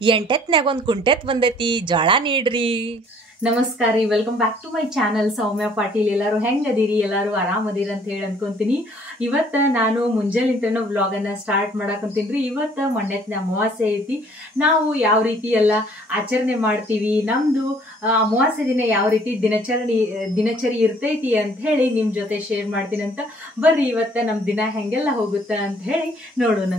ಎಂಟೆತ್ನ್ಯಾಗ ಒಂದು ಕುಂಟೆತ್ ಬಂದೈತಿ, ಜ್ವಾಳ ನೀಡ್ರಿ. ನಮಸ್ಕಾರ ರೀ, welcome back to my channel Soumya Patil. ಎಲ್ಲರೂ ಹೆಂಗದಿರಿ? ಎಲ್ಲರೂ ಆರಾಮದಿರಿ ಅಂತ ಹೇಳಿ ಅನ್ಕೊಂತೀನಿ. ಇವತ್ತು ನಾನು ಮುಂಜಾನಿಂದ ವ್ಲಾಗನ್ನು ಸ್ಟಾರ್ಟ್ ಮಾಡಾಕಂತೀನಿ. ಇವತ್ತು ಮಂಡ್ಯತ್ನ ಅಮಾವಾಸ್ಯೆ ಐತಿ. ನಾವು ಯಾವ ರೀತಿ ಎಲ್ಲ ಆಚರಣೆ ಮಾಡ್ತೀವಿ, ನಮ್ದು ಅಮಾವಾಸ್ಯೆ ದಿನ ಯಾವ ರೀತಿ ದಿನಚರಿ ಇರ್ತೈತಿ ಅಂತ ಹೇಳಿ ನಿಮ್ ಜೊತೆ ಶೇರ್ ಮಾಡ್ತೀನಿ ಅಂತ. ಬರ್ರಿ ಇವತ್ತ ನಮ್ ದಿನ ಹೆಂಗೆಲ್ಲ ಹೋಗುತ್ತ ಅಂತ ಹೇಳಿ ನೋಡೋಣ.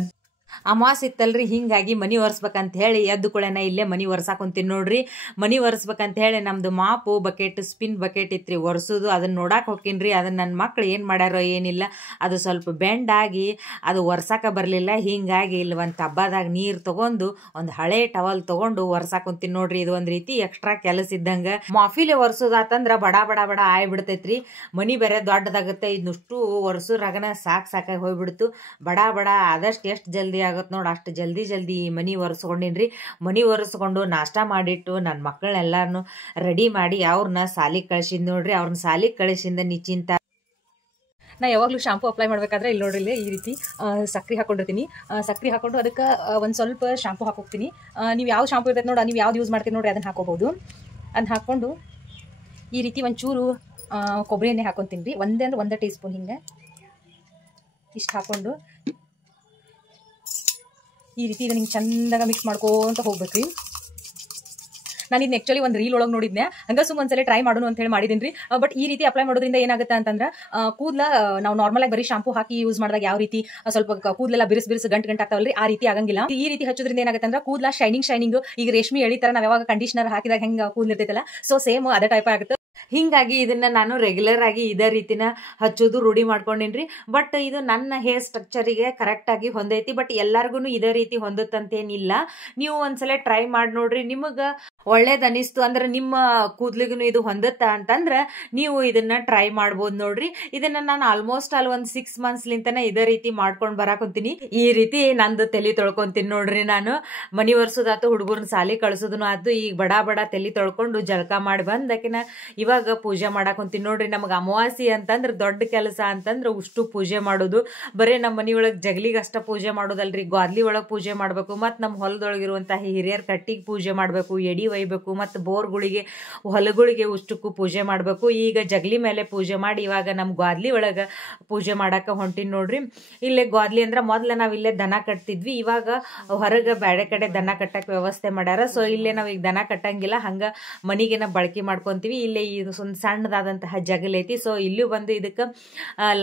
ಅಮಾವಾಸ್ಯೆ ಇತ್ತಲ್ರಿ, ಹಿಂಗಾಗಿ ಮನಿ ಒರೆಸ್ಬೇಕಂತ ಹೇಳಿ ಎದ್ದು ಕೂಡೇನ ಇಲ್ಲೇ ಮನಿ ಒರ್ಸಾಕೊಂತೀನಿ ನೋಡ್ರಿ. ಮನಿ ಒರೆಸ್ಬೇಕಂತ ಹೇಳಿ ನಮ್ದು ಮಾಪು ಬಕೆಟ್, ಸ್ಪಿನ್ ಬಕೆಟ್ ಇತ್ರಿ ಒರೆಸೋದು. ಅದನ್ನ ನೋಡಾಕ್ ಹೋಗ್ತೀನ್ರಿ. ಅದನ್ನ ನನ್ನ ಮಕ್ಳು ಏನ್ ಮಾಡ್ಯಾರೋ ಏನಿಲ್ಲ, ಅದು ಸ್ವಲ್ಪ ಬೆಂಡ್ ಆಗಿ ಅದು ಒರ್ಸಾಕ ಬರ್ಲಿಲ್ಲ. ಹಿಂಗಾಗಿ ಇಲ್ಲಿ ಒಂದು ಟಬ್ಬದಾಗ ನೀರು ತಗೊಂಡು ಒಂದು ಹಳೆ ಟವಲ್ ತಗೊಂಡು ಒರ್ಸಾಕೊಂತೀನಿ ನೋಡ್ರಿ. ಇದು ಒಂದ್ ರೀತಿ ಎಕ್ಸ್ಟ್ರಾ ಕೆಲಸ ಇದ್ದಂಗ. ಮಾಫಿಲೆ ಒರ್ಸೋದಾತಂದ್ರ ಬಡ ಬಡ ಬಡ ಬಿಡ್ತೈತ್ರಿ. ಮನಿ ಬೇರೆ ದೊಡ್ಡದಾಗತ್ತೆ. ಇದನ್ನಷ್ಟು ಒರ್ಸೋರಾಗನ ಸಾಕಾಗಿ ಹೋಗ್ಬಿಡ್ತು. ಬಡ ಬಡ ಆದಷ್ಟು ಎಷ್ಟು ಜಲ್ದಿ ಆಗತ್ತೆ ನೋಡಿ ಅಷ್ಟು ಜಲ್ದಿ ಮನಿ ಒರೆಸ್ಕೊಂಡಿನ್ರಿ. ಮನಿ ಒರೆಸ್ಕೊಂಡು ನಾಷ್ಟ ಮಾಡಿಟ್ಟು ನನ್ನ ಮಕ್ಕಳನ್ನೆಲ್ಲಾನು ರೆಡಿ ಮಾಡಿ ಅವ್ರನ್ನ ಸಾಲಿಗೆ ಕಳ್ಸಿದ್ ನೋಡ್ರಿ. ಅವ್ರನ್ನ ಸಾಲಿಗೆ ಕಳಿಸಿಂದ ನಿಚಿಂತ ನಾ ಯಾವಾಗಲೂ ಶಾಂಪು ಅಪ್ಲೈ ಮಾಡಬೇಕಾದ್ರೆ ಇಲ್ಲಿ ನೋಡ್ರಿ, ಈ ರೀತಿ ಸಕ್ರೆ ಹಾಕೊಂಡಿರ್ತೀನಿ. ಸಕ್ರೆ ಹಾಕೊಂಡು ಅದಕ್ಕೆ ಒಂದು ಸ್ವಲ್ಪ ಶಾಂಪು ಹಾಕೋಗ್ತೀನಿ. ನೀವು ಯಾವ ಶಾಂಪು ಇರ್ತೈತೆ ನೋಡಿ, ನೀವು ಯಾವ್ದು ಯೂಸ್ ಮಾಡ್ತೀರಿ ನೋಡ್ರಿ, ಅದನ್ನು ಹಾಕೋಬಹುದು. ಅದನ್ನ ಹಾಕ್ಕೊಂಡು ಈ ರೀತಿ ಒಂಚೂರು ಕೊಬ್ಬರಿ ಎಣ್ಣೆ ಹಾಕೊತೀನಿ ರೀ. ಒಂದು ಟೀ ಸ್ಪೂನ್ ಹಿಂಗೆ ಇಷ್ಟು ಹಾಕ್ಕೊಂಡು ಈ ರೀತಿ ಇದನ್ನ ಹಿಂಗೆ ಚಂದಾಗ ಮಿಕ್ಸ್ ಮಾಡ್ಕೊಂತ ಹೋಗ್ಬೇಕ್ರಿ. ನಾನು ಇದನ್ನ ಆ್ಯಕ್ಚುಲಿ ಒಂದು ರೀಲ್ ಒಳಗೆ ನೋಡಿದ್ನೆ, ಹಂಗೆ ಒಂದ್ಸಲ ಟ್ರೈ ಮಾಡೋಣ ಅಂತ ಹೇಳಿ ಮಾಡಿದ್ದೀನಿ ರೀ. ಬಟ್ ಈ ರೀತಿ ಅಪ್ಲೈ ಮಾಡೋದ್ರಿಂದ ಏನಾಗುತ್ತೆ ಅಂತಂದ್ರೆ ಕೂದಲ ನಾವು ನಾರ್ಮಲ್ ಆಗಿ ಬರೀ ಶಾಂಪು ಹಾಕಿ ಯೂಸ್ ಮಾಡಿದಾಗ ಯಾವ ರೀತಿ ಸ್ವಲ್ಪ ಕೂದಲೆಲ್ಲ ಬಿರುಸು ಗಂಟು ಆಗ್ತಾವಲ್ರಿ, ಆ ರೀತಿ ಆಗಂಗಿಲ್ಲ. ಈ ರೀತಿ ಹಚ್ಚೋದ್ರಿಂದ ಏನಾಗುತ್ತೆ ಅಂದ್ರೆ ಕೂದಲ ಶೈನಿಂಗ್ ಈಗ ರೇಷ್ಮೆ ಎಳಿ ತರ ನಾವು ಯಾವಾಗ ಕಂಡೀಷನರ್ ಹಾಕಿದಾಗ ಹೆಂಗೆ ಕೂದಲು ಇರ್ತೈತಲ್ಲ, ಸೊ ಸೇಮ್ ಅದೇ ಟೈಪ್ ಆಗುತ್ತೆ. ಹಿಂಗಾಗಿ ಇದನ್ನ ನಾನು ರೆಗ್ಯುಲರ್ ಆಗಿ ಇದೇ ರೀತಿನ ಹಚ್ಚೋದು ರೂಢಿ ಮಾಡ್ಕೊಂಡಿನ್ರಿ. ಬಟ್ ಇದು ನನ್ನ ಹೇರ್ ಸ್ಟ್ರಕ್ಚರಿಗೆ ಕರೆಕ್ಟ್ ಆಗಿ ಹೊಂದೈತಿ. ಬಟ್ ಎಲ್ಲಾರ್ಗು ಇದೇ ರೀತಿ ಹೊಂದುತ್ತಂತೇನಿಲ್ಲ. ನೀವು ಒಂದ್ಸಲ ಟ್ರೈ ಮಾಡಿ ನೋಡ್ರಿ. ನಿಮಗ ಒಳ್ಳೇದ್ ಅನಿಸ್ತು ಅಂದ್ರೆ, ನಿಮ್ಮ ಕೂದ್ಲಿಗೂ ಇದು ಹೊಂದುತ್ತ ಅಂತಂದ್ರ ನೀವು ಇದನ್ನ ಟ್ರೈ ಮಾಡ್ಬೋದು ನೋಡ್ರಿ. ಇದನ್ನ ನಾನು ಆಲ್ಮೋಸ್ಟ್ ಒಂದು 6 months ಲಿಂತನ ಇದೇ ರೀತಿ ಮಾಡ್ಕೊಂಡ್ ಬರಾಕೊಂತೀನಿ. ಈ ರೀತಿ ನಂದು ತಲೆ ತೊಳ್ಕೊಂತೀನಿ ನೋಡ್ರಿ. ನಾನು ಮನಿ ಒರ್ಸೋದಾತು, ಹುಡುಗರ್ನ ಸಾಲಿ ಕಳ್ಸೋದನು ಆತು. ಈಗ ಬಡ ತಲೆ ತೊಳ್ಕೊಂಡು ಜಳಕ ಮಾಡಿ ಬಂದಕಿನ ಇವಾಗ ಪೂಜೆ ಮಾಡಾಕೊಂತೀನಿ ನೋಡ್ರಿ. ನಮಗ ಅಮಾವಾಸ್ಯೆ ಅಂತಂದ್ರ ದೊಡ್ಡ ಕೆಲಸ ಅಂತಂದ್ರ ಉಷ್ಟು ಪೂಜೆ ಮಾಡೋದು. ಬರೇ ನಮ್ಮ ಮನಿಯೊಳಗ್ ಜಗಲಿಗೆ ಅಷ್ಟ ಪೂಜೆ ಮಾಡೋದಲ್ರಿ, ಗಾದ್ಲಿ ಒಳಗ್ ಪೂಜೆ ಮಾಡ್ಬೇಕು. ಮತ್ ನಮ್ಮ ಹೊಲದೊಳಗಿರುವಂತಹ ಹಿರಿಯರ್ ಕಟ್ಟಿಗೆ ಪೂಜೆ ಮಾಡ್ಬೇಕು, ಎಡಿ ಒಯ್ಬೇಕು, ಮತ್ತು ಬೋರ್ಗಳಿಗೆ ಹೊಲಗಳಿಗೆ ಉಷ್ಟಕ್ಕೂ ಪೂಜೆ ಮಾಡ್ಬೇಕು. ಈಗ ಜಗಲಿ ಮೇಲೆ ಪೂಜೆ ಮಾಡಿ ಇವಾಗ ನಮ್ಮ ಗಾದ್ಲಿ ಒಳಗ ಪೂಜೆ ಮಾಡಾಕ ಹೊಂಟಿನ್ ನೋಡ್ರಿ. ಇಲ್ಲೇ ಗಾದ್ಲಿ ಅಂದ್ರ ಮೊದ್ಲ ನಾವ್ ಇಲ್ಲೇ ದನ ಕಟ್ತಿದ್ವಿ. ಇವಾಗ ಹೊರಗ ಬೇರೆ ಕಡೆ ದನ ಕಟ್ಟಕ್ ವ್ಯವಸ್ಥೆ ಮಾಡ್ಯಾರ. ಸೊ ಇಲ್ಲೇ ನಾವ್ ಈಗ ದನ ಕಟ್ಟಂಗಿಲ್ಲ, ಹಂಗ ಮನಿಗೆನ ಬಳಕೆ ಮಾಡ್ಕೊಂತೀವಿ. ಇಲ್ಲೇ ಇದು ಒಂದು ಸಣ್ಣದಾದಂತಹ ಜಗಲ್ ಐತಿ. ಸೊ ಇಲ್ಲೂ ಬಂದು ಇದಕ್ಕ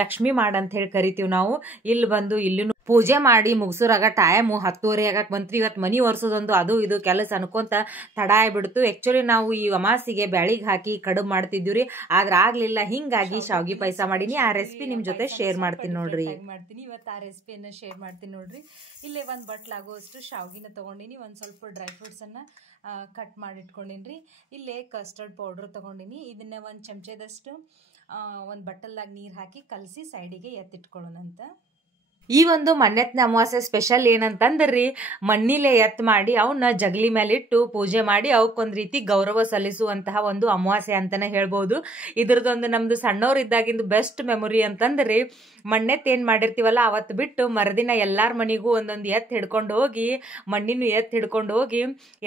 ಲಕ್ಷ್ಮಿ ಮಾಡ್ ಅಂತ ಹೇಳಿ ಕರಿತೀವಿ ನಾವು. ಇಲ್ಲಿ ಬಂದು ಇಲ್ಲೂ ಪೂಜೆ ಮಾಡಿ ಮುಗಿಸೋರಾಗ ಟೈಮ್ 10:30 ಆಗಕ್ ಬಂತ್ರಿ. ಇವತ್ತು ಮನಿ ಒರೆಸೋದೊಂದು ಅದು ಇದು ಕೆಲಸ ಅನ್ಕೊಂತ ತಡ ಆಗ್ಬಿಡ್ತು. ಆಕ್ಚುಲಿ ನಾವು ಈ ಅಮಾಸಿಗೆ ಬ್ಯಾಳಿಗೆ ಹಾಕಿ ಕಡುಬು ಮಾಡ್ತಿದ್ವಿ, ಆದ್ರೆ ಆಗ್ಲಿಲ್ಲ. ಹಿಂಗಾಗಿ ಶಾವ್ಗಿ ಪಾಯಸ ಮಾಡೀನಿ. ಆ ರೆಸಿಪಿ ನಿಮ್ ಜೊತೆ ಶೇರ್ ಮಾಡ್ತೀನಿ ನೋಡ್ರಿ. ಇವತ್ತು ಆ ರೆಸಿಪಿಯನ್ನ ಶೇರ್ ಮಾಡ್ತೀನಿ ನೋಡ್ರಿ. ಇಲ್ಲೇ ಒಂದು ಬಟ್ಲಾಗುವಷ್ಟು ಶಾವ್ಗಿನ ತಗೊಂಡಿನಿ. ಒಂದು ಸ್ವಲ್ಪ ಡ್ರೈ ಫ್ರೂಟ್ಸ್ ಅನ್ನ ಕಟ್ ಮಾಡಿ ಇಟ್ಕೊಂಡಿನಿ. ಇಲ್ಲೇ ಕಸ್ಟರ್ಡ್ ಪೌಡರ್ ತಗೊಂಡಿನಿ. ಇದನ್ನ ಒಂದು ಚಮಚದಷ್ಟು ಒಂದು ಬಟ್ಟಲ್ದಾಗ ನೀರು ಹಾಕಿ ಕಲಸಿ ಸೈಡಿಗೆ ಎತ್ತಿಟ್ಕೊಳ್ಳೋಣಂತ. ಈ ಒಂದು ಮನ್ನೆತ್ನ ಅಮಾವಾಸ್ಯೆ ಸ್ಪೆಷಲ್ ಏನಂತಂದ್ರಿ, ಮಣ್ಣಿಲೆ ಎತ್ ಮಾಡಿ ಅವನ್ನ ಜಗಲಿ ಮೇಲೆ ಇಟ್ಟು ಪೂಜೆ ಮಾಡಿ ಅವಕ್ಕೊಂದ್ ರೀತಿ ಗೌರವ ಸಲ್ಲಿಸುವಂತಹ ಒಂದು ಅಮಾವಾಸ್ಯೆ ಅಂತಾನೆ ಹೇಳ್ಬೋದು. ಇದ್ರದೊಂದು ನಮ್ದು ಸಣ್ಣವ್ರಿದ್ದಾಗಿಂದು ಬೆಸ್ಟ್ ಮೆಮೊರಿ ಅಂತಂದ್ರಿ, ಮಣ್ಣೆತ್ ಏನ್ ಮಾಡಿರ್ತೀವಲ್ಲ ಅವತ್ತು ಬಿಟ್ಟು ಮರುದಿನ ಎಲ್ಲಾರ ಮನಿಗೂ ಒಂದೊಂದು ಎತ್ ಹಿಡ್ಕೊಂಡು ಹೋಗಿ, ಮಣ್ಣಿನ ಎತ್ ಹಿಡ್ಕೊಂಡು ಹೋಗಿ,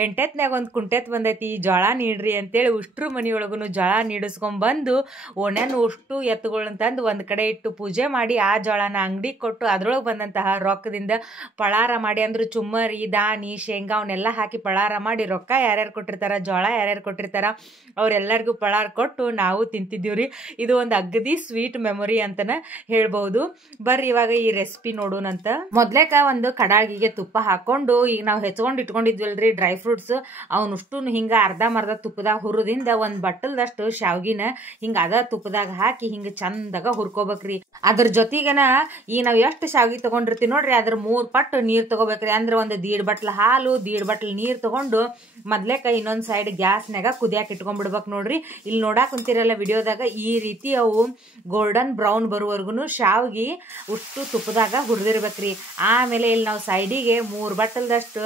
ಎಂಟೆತ್ನ್ಯಾಗ ಒಂದು ಕುಂಟೆತ್ ಬಂದೈತಿ, ಜ್ವಾಳ ನೀಡ್ರಿ ಅಂತೇಳಿ ಉಷ್ಟ್ರು ಮನಿಯೊಳಗೂ ಜ್ವಾಳ ನೀಡಿಸ್ಕೊಂಡ್ ಬಂದು ಓಣ್ಯಾನ ಉಷ್ಟು ಎತ್ತುಗಳಂತಂದು ಒಂದ್ ಕಡೆ ಇಟ್ಟು ಪೂಜೆ ಮಾಡಿ ಆ ಜ್ವಾಳನ ಅಂಗಡಿ ಕೊಟ್ಟು ಅದ್ರೊಳಗೆ ಬಂದಂತಹ ರೊಕ್ಕದಿಂದ ಪಳಾರ ಮಾಡಿ, ಅಂದ್ರೆ ಚುಮ್ಮರಿ, ದಾನಿ, ಶೇಂಗಾ ಅವನ್ನೆಲ್ಲ ಹಾಕಿ ಪಳಾರ ಮಾಡಿ ರೊಕ್ಕ ಯಾರ್ಯಾರು ಕೊಟ್ಟಿರ್ತಾರ, ಜ್ವಾಳ ಯಾರ್ಯಾರು ಕೊಟ್ಟಿರ್ತಾರ ಅವ್ರೆಲ್ಲರಿಗೂ ಪಳಾರ ಕೊಟ್ಟು ನಾವು ತಿಂತಿದ್ದೀವ್ರಿ. ಇದು ಒಂದು ಅಗದಿ ಸ್ವೀಟ್ ಮೆಮೊರಿ ಅಂತನ ಹೇಳ್ಬಹುದು. ಬರ್ರಿ ಇವಾಗ ಈ ರೆಸಿಪಿ ನೋಡೋಣಂತ. ಮೊದ್ಲೇಕ ಒಂದು ಕಡಾಳಿಗೆ ತುಪ್ಪ ಹಾಕೊಂಡು, ಈಗ ನಾವು ಹೆಚ್ಕೊಂಡು ಇಟ್ಕೊಂಡಿದ್ವಲ್ರಿ ಡ್ರೈ ಫ್ರೂಟ್ಸ್, ಅವನಷ್ಟು ಹಿಂಗ ಅರ್ಧ ತುಪ್ಪದಾಗ ಹುರಿದಿಂದ ಒಂದ್ ಬಟ್ಟಲ್ದಷ್ಟು ಶಾವ್ಗಿನ ಹಿಂಗ ಅದ ತುಪ್ಪದಾಗ ಹಾಕಿ ಹಿಂಗ ಚಂದಾಗ ಹುರ್ಕೋಬೇಕ್ರಿ. ಅದ್ರ ಜೊತೆಗನ ಈ ನಾವ್ ಎಷ್ಟು ಶಾವ್ಗಿ ತಗೊಂಡಿರ್ತೀವಿ ನೋಡ್ರಿ, ಅದ್ರ 3 ಪಟ್ಟು ನೀರ್ ತಗೋಬೇಕ್ರಿ. ಅಂದ್ರೆ ಒಂದು 1.5 ಬಟ್ಲ ಹಾಲು, 1.5 ಬಟ್ಲ ನೀರ್ ತಗೊಂಡು ಮೊದ್ಲೇಕ ಇನ್ನೊಂದ್ ಸೈಡ್ ಗ್ಯಾಸ್ನಾಗ ಕುದಿಯಾಕ ಇಟ್ಕೊಂಡ್ಬಿಡ್ಬೇಕು ನೋಡ್ರಿ. ಇಲ್ಲಿ ನೋಡಾಕ್ ಕುಂತಿರಲ್ಲ ವಿಡಿಯೋದಾಗ, ಈ ರೀತಿ ಅವು ಗೋಲ್ಡನ್ ಬ್ರೌನ್ ಬರುವವರೆಗೂ ಶಾವ್ಗಿ ಉಷ್ಟು ತುಪ್ಪದಾಗ ಹುರಿದಿರ್ಬೇಕ್ರಿ. ಆಮೇಲೆ ಇಲ್ಲಿ ನಾವು ಸೈಡಿಗೆ 3 ಬಟ್ಟಲ್ದಷ್ಟು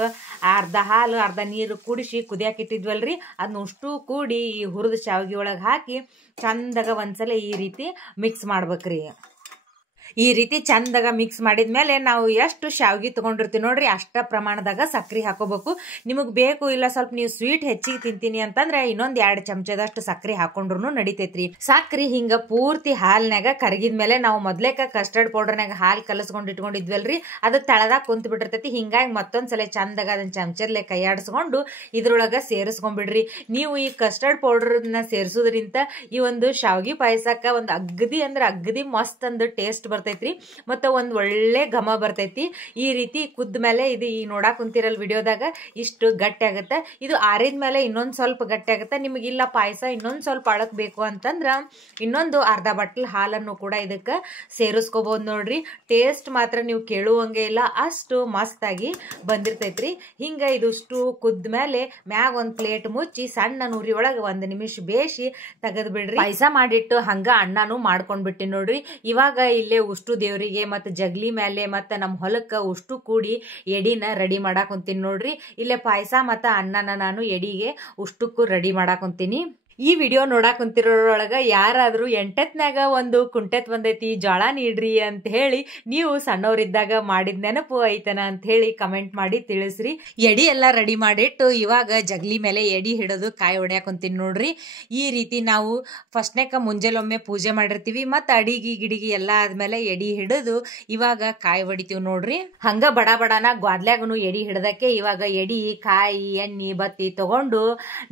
ಅರ್ಧ ಹಾಲು ಅರ್ಧ ನೀರು ಕುಡಿಸಿ ಕುದಿಯಾಕ ಇಟ್ಟಿದ್ವಲ್ರಿ, ಅದನ್ನ ಉಷ್ಟು ಕೂಡಿ ಈ ಹುರಿದ ಶಾವ್ಗಿ ಒಳಗೆ ಹಾಕಿ ಚಂದಾಗ ಒಂದ್ಸಲ ಈ ರೀತಿ ಮಿಕ್ಸ್ ಮಾಡ್ಬೇಕ್ರಿ. ಈ ರೀತಿ ಚಂದಾಗ ಮಿಕ್ಸ್ ಮಾಡಿದ್ಮೇಲೆ ನಾವು ಎಷ್ಟು ಶಾವಿಗೆ ತಗೊಂಡಿರ್ತೀವಿ ನೋಡ್ರಿ ಅಷ್ಟ ಪ್ರಮಾಣದಾಗ ಸಕ್ರಿ ಹಾಕೋಬೇಕು. ನಿಮಗೆ ಬೇಕು ಇಲ್ಲ ಸ್ವಲ್ಪ ನೀವು ಸ್ವೀಟ್ ಹೆಚ್ಚಿಗೆ ತಿಂತೀನಿ ಅಂತಂದ್ರೆ ಇನ್ನೊಂದ್ 2 ಚಮಚದಷ್ಟು ಸಕ್ರಿ ಹಾಕೊಂಡ್ರು ನಡಿತೈತ್ರಿ. ಸಕ್ರಿ ಹಿಂಗ ಪೂರ್ತಿ ಹಾಲ್ನಾಗ ಕರಗಿದ್ಮೇಲೆ ನಾವು ಮೊದ್ಲೇಕ ಕಸ್ಟರ್ಡ್ ಪೌಡರ್ನಾಗ ಹಾಲ್ ಕಲಸ್ಕೊಂಡ್ ಇಟ್ಕೊಂಡಿದ್ವಲ್ರಿ ಅದು ತಳದಾಗ ಕುಂತ್ ಬಿಟ್ಟಿರ್ತೈತಿ. ಹಿಂಗಾಗಿ ಮತ್ತೊಂದ್ಸಲ ಚಂದಾಗ ಅದನ್ನ ಚಮಚದ್ಲೆ ಕೈಯಾಡಿಸ್ಕೊಂಡು ಇದ್ರೊಳಗ ಸೇರಿಸ್ಕೊಂಡ್ಬಿಡ್ರಿ. ನೀವು ಈ ಕಸ್ಟರ್ಡ್ ಪೌಡರ್ನ ಸೇರಿಸೋದ್ರಿಂದ ಈ ಒಂದು ಶಾವಿಗೆ ಪಾಯಸಕ್ಕ ಒಂದು ಅಗದಿ ಮಸ್ತ್ ಅಂದ್ ಟೇಸ್ಟ್ ಬರ್ತೈತ್ರಿ. ಮತ್ತೆ ಒಂದ್ ಒಳ್ಳೆ ಘಮ ಬರ್ತೈತಿ. ಈ ರೀತಿ ಕುದ್ದ ಮೇಲೆ ಇದು ಈ ನೋಡಾಕ್ ಕುಂತಿರಲ್ ವಿಡಿಯೋದಾಗ ಇಷ್ಟು ಗಟ್ಟಿ ಆಗತ್ತ. ಇದು ಆರಿದ ಮೇಲೆ ಇನ್ನೊಂದ್ ಸ್ವಲ್ಪ ಗಟ್ಟಿ ಆಗತ್ತ. ನಿಮಗಿಲ್ಲ ಪಾಯಸ ಇನ್ನೊಂದ್ ಸ್ವಲ್ಪ ಅಳಕ್ ಬೇಕು ಅಂತಂದ್ರ ಇನ್ನೊಂದು ಅರ್ಧ ಬಟ್ಲ್ ಹಾಲನ್ನು ಕೂಡ ಇದಕ್ಕ ಸೇರಿಸ್ಕೋಬಹುದು ನೋಡ್ರಿ. ಟೇಸ್ಟ್ ಮಾತ್ರ ನೀವು ಕೇಳುವಂಗೆ ಇಲ್ಲ, ಅಷ್ಟು ಮಸ್ತ್ ಆಗಿ ಬಂದಿರ್ತೈತ್ರಿ. ಹಿಂಗ ಇದಿಷ್ಟು ಕುದ್ದ ಮೇಲೆ ಮ್ಯಾಗ ಒಂದ್ ಪ್ಲೇಟ್ ಮುಚ್ಚಿ ಸಣ್ಣ ಉರಿ ಒಳಗ 1 ನಿಮಿಷ ಬೇಯಿಸಿ ತೆಗೆದ್ ಬಿಡ್ರಿ. ಪಾಯಸ ಮಾಡಿಟ್ಟು ಹಂಗ ಅಣ್ಣನು ಮಾಡ್ಕೊಂಡ್ ಬಿಟ್ಟಿ ನೋಡ್ರಿ. ಇವಾಗ ಇಲ್ಲೇ ಉಷ್ಟು ದೇವ್ರಿಗೆ ಮತ್ತೆ ಜಗ್ಲಿ ಮೇಲೆ ಮತ್ತೆ ನಮ್ಮ ಹೊಲಕ್ಕ ಉಷ್ಟು ಕೂಡಿ ಎಡಿನ ರೆಡಿ ಮಾಡಾಕ್ ಕುಂತೀನಿ ನೋಡ್ರಿ. ಇಲ್ಲೇ ಪಾಯಸ ಮತ್ತ ಅನ್ನನ ನಾನು ಎಡಿಗೆ ಉಷ್ಟಕ್ಕೂ ರೆಡಿ ಮಾಡಾಕ್ ಕುಂತೀನಿ. ಈ ವಿಡಿಯೋ ನೋಡಾಕ್ ಕುಂತಿರೋಳಗ ಯಾರಾದ್ರೂ 8ತ್ನ್ಯಾಗ ಒಂದು ಕುಂಟೆತ್ ಬಂದೈತಿ ಜೋಳ ನೀಡ್ರಿ ಅಂತ ಹೇಳಿ ನೀವು ಸಣ್ಣವರಿದ್ದಾಗ ಮಾಡಿದ ನೆನಪು ಐತನ ಅಂತ ಹೇಳಿ ಕಮೆಂಟ್ ಮಾಡಿ ತಿಳಿಸ್ರಿ. ಎಡಿ ಎಲ್ಲ ರೆಡಿ ಮಾಡಿಟ್ಟು ಇವಾಗ ಜಗ್ಲಿ ಮೇಲೆ ಎಡಿ ಹಿಡಿದು ಕಾಯಿ ಹೊಡ್ಯಾಕ್ ಕುಂತೀನಿ ನೋಡ್ರಿ. ಈ ರೀತಿ ನಾವು ಫಸ್ಟ್ನೇಕ ಮುಂಜಾನೊಮ್ಮೆ ಪೂಜೆ ಮಾಡಿರ್ತೀವಿ ಮತ್ತೆ ಅಡಿಗೆ ಗಿಡಿಗೆ ಎಲ್ಲ ಆದ್ಮೇಲೆ ಎಡಿ ಹಿಡಿದು ಇವಾಗ ಕಾಯಿ ಹೊಡಿತೀವಿ ನೋಡ್ರಿ. ಹಂಗ ಬಡಾನ ಗ್ವಾದ್ಲ್ಯಾಗನು ಎಡಿ ಹಿಡ್ದಕ್ಕೆ ಇವಾಗ ಎಡಿ ಕಾಯಿ ಎಣ್ಣಿ ಬತ್ತಿ ತಗೊಂಡು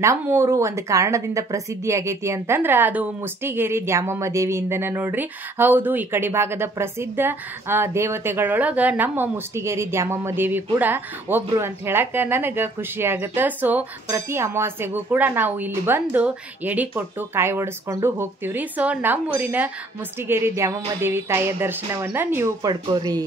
ನಮ್ಮೂರು ಒಂದು ಕಾರಣದಿಂದ ಪ್ರಸಿದ್ಧಿ ಆಗೈತಿ ಅಂತಂದ್ರ ಅದು ಮುಷ್ಟಿಗೇರಿ ದ್ಯಾಮಮ್ಮ ದೇವಿಯಿಂದನ ನೋಡ್ರಿ. ಹೌದು, ಈ ಕಡೆ ಭಾಗದ ಪ್ರಸಿದ್ಧ ದೇವತೆಗಳೊಳಗ ನಮ್ಮ ಮುಷ್ಟಿಗೇರಿ ದ್ಯಾಮಮ್ಮ ದೇವಿ ಕೂಡ ಒಬ್ರು ಅಂತ ಹೇಳಕ ನನಗ ಖುಷಿ ಆಗುತ್ತೆ. ಸೊ ಪ್ರತಿ ಅಮಾವಾಸ್ಯೆಗೂ ಕೂಡ ನಾವು ಇಲ್ಲಿ ಬಂದು ಎಡಿ ಕೊಟ್ಟು ಕಾಯಿ ಒಡಿಸ್ಕೊಂಡು ಹೋಗ್ತೀವ್ರಿ. ಸೊ ನಮ್ಮೂರಿನ ಮುಷ್ಟಿಗೇರಿ ದ್ಯಾಮಮ್ಮ ದೇವಿ ತಾಯಿಯ ದರ್ಶನವನ್ನ ನೀವು ಪಡ್ಕೋರಿ.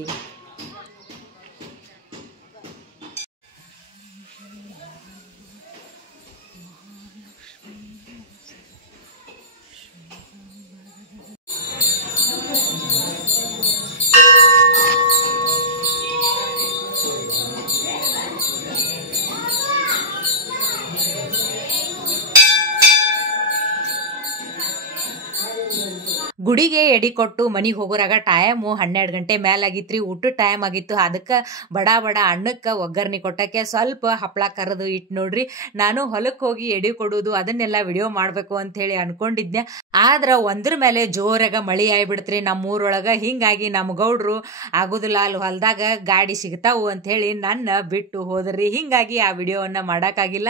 ಗುಡಿಗೆ ಎಡಿ ಕೊಟ್ಟು ಮನಿಗೆ ಹೋಗೋರಾಗ ಟೈಮು 12 ಗಂಟೆ ಮೇಲಾಗಿತ್ರಿ. ಊಟದ ಟೈಮ್ ಆಗಿತ್ತು. ಅದಕ್ಕೆ ಬಡ ಅಣ್ಣಕ್ಕೆ ಒಗ್ಗರಣೆ ಕೊಟ್ಟಕ್ಕೆ ಸ್ವಲ್ಪ ಹಪ್ಪಳ ಕರೆದು ಇಟ್ಟು ನೋಡ್ರಿ. ನಾನು ಹೊಲಕ್ಕೆ ಹೋಗಿ ಎಡಿ ಕೊಡೋದು ಅದನ್ನೆಲ್ಲ ವಿಡಿಯೋ ಮಾಡಬೇಕು ಅಂತ ಹೇಳಿ ಅನ್ಕೊಂಡಿದ್ದೆ. ಆದ್ರೆ ಒಂದ್ರ ಮೇಲೆ ಜೋರಾಗ ಮಳಿ ಆಗಿಬಿಡ್ತ್ರಿ ನಮ್ಮೂರೊಳಗ. ಹಿಂಗಾಗಿ ನಮ್ಮ ಗೌಡ್ರು ಆಗುದಿಲ್ಲ, ಅಲ್ಲಿ ಹೊಲದಾಗ ಗಾಡಿ ಸಿಗ್ತಾವು ಅಂತ ಹೇಳಿ ನನ್ನ ಬಿಟ್ಟು ಹೋದ್ರಿ. ಹಿಂಗಾಗಿ ಆ ವಿಡಿಯೋವನ್ನ ಮಾಡೋಕ್ಕಾಗಿಲ್ಲ.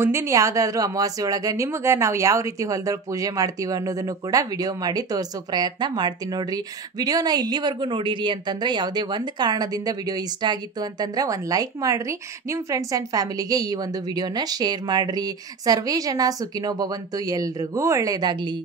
ಮುಂದಿನ ಯಾವ್ದಾದ್ರು ಅಮಾವಾಸ್ಯೆ ಒಳಗ ನಿಮ್ಗೆ ನಾವು ಯಾವ ರೀತಿ ಹೊಲದೊಳಗೆ ಪೂಜೆ ಮಾಡ್ತೀವಿ ಅನ್ನೋದನ್ನು ಕೂಡ ವಿಡಿಯೋ ಮಾಡಿ ತೋರಿಸೋ ಪ್ರಯತ್ನ ಮಾಡ್ತೀನಿ ನೋಡ್ರಿ. ವಿಡಿಯೋನ ಇಲ್ಲಿವರೆಗೂ ನೋಡಿರಿ ಅಂತಂದ್ರೆ ಯಾವುದೇ ಒಂದು ಕಾರಣದಿಂದ ವಿಡಿಯೋ ಇಷ್ಟ ಆಗಿತ್ತು ಅಂತಂದ್ರೆ ಒಂದು ಲೈಕ್ ಮಾಡ್ರಿ. ನಿಮ್ಮ ಫ್ರೆಂಡ್ಸ್ ಅಂಡ್ ಫ್ಯಾಮಿಲಿಗೆ ಈ ಒಂದು ವಿಡಿಯೋನ ಶೇರ್ ಮಾಡ್ರಿ. ಸರ್ವೇ ಜನ ಸುಖಿನೋ ಭವಂತು. ಎಲ್ರಿಗೂ ಒಳ್ಳೇದಾಗ್ಲಿ.